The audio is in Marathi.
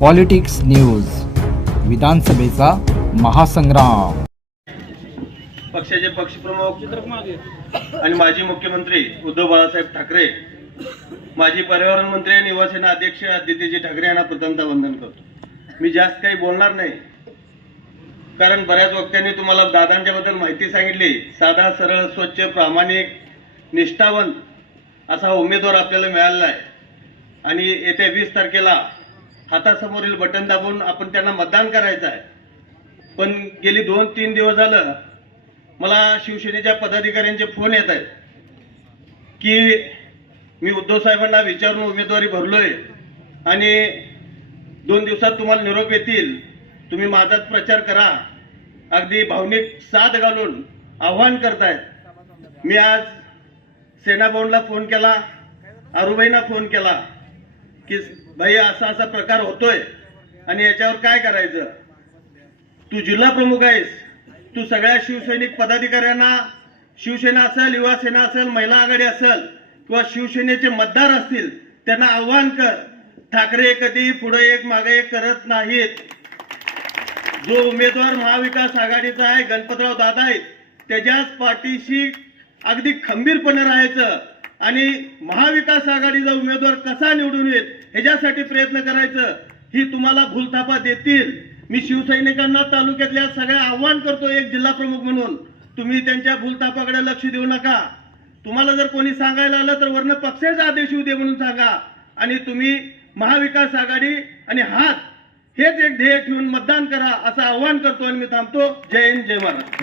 Politics news विधानसभेचा महासंग्राम. पक्षाचे पक्षप्रमुख आणि माजी मुख्यमंत्री उद्धव बाळासाहेब ठाकरे माजी पर्यावरण मंत्री आणि युवासेना अध्यक्ष आदित्यजी ठाकरे यांना प्रथमता वंदन करतो. मी जास्त काही बोलणार नाही कारण बऱ्याच वक्त्यांनी तुम्हाला दादांच्या बद्दल माहिती सांगितली. साधा सरळ स्वच्छ प्रामाणिक निष्ठावंत असा उमेदवार आपल्याला मिळालेला आहे. आणि येत्या वीस तारखेला हातासमोरील बटन दाबून आपण त्यांना मतदान करायचं आहे. पण गेली दोन तीन दिवस झालं मला शिवसेनेच्या पदाधिकाऱ्यांचे फोन येत आहेत की मी उद्धव साहेबांना विचारून उमेदवारी भरलोय आणि दोन दिवसात तुम्हाला निरोप येतील. तुम्ही माझाच प्रचार करा. अगदी भावनिक साथ घालून आव्हान करतायत. मी आज सेनाभाऊंना फोन केला आरुबाईंना फोन केला. की भाई असा असा प्रकार होतोय. आणि याच्यावर काय करायचं? तू जिल्हा प्रमुख आहेस. तू सगळ्या शिवसैनिक पदाधिकाऱ्यांना शिवसेना असेल युवा सेना असेल महिला आघाडी असेल किंवा शिवसेनेचे मतदार असतील त्यांना आव्हान कर. ठाकरे कधी पुढे एक मागे एक करत नाहीत. जो उमेदवार महाविकास आघाडीचा आहे गणपतराव दादा आहेत त्याच्याच पाठीशी अगदी खंबीरपणे राहायचं. आणि महाविकास आघाडीचा उमेदवार कसा निवडून येईल ह्याच्यासाठी प्रयत्न करायचं ही तुम्हाला भूलथापा देतील. मी शिवसैनिकांना तालुक्यातल्या सगळ्या आव्हान करतो एक जिल्हा प्रमुख म्हणून. तुम्ही त्यांच्या भूलतापाकडे लक्ष देऊ नका. तुम्हाला जर कोणी सांगायला आलं तर वर्ण पक्षाचा आदेश येऊ दे म्हणून सांगा. आणि तुम्ही महाविकास आघाडी आणि हात हेच एक ध्येय ठेवून मतदान करा असं आव्हान करतो आणि मी थांबतो. जय हिंद जय महाराज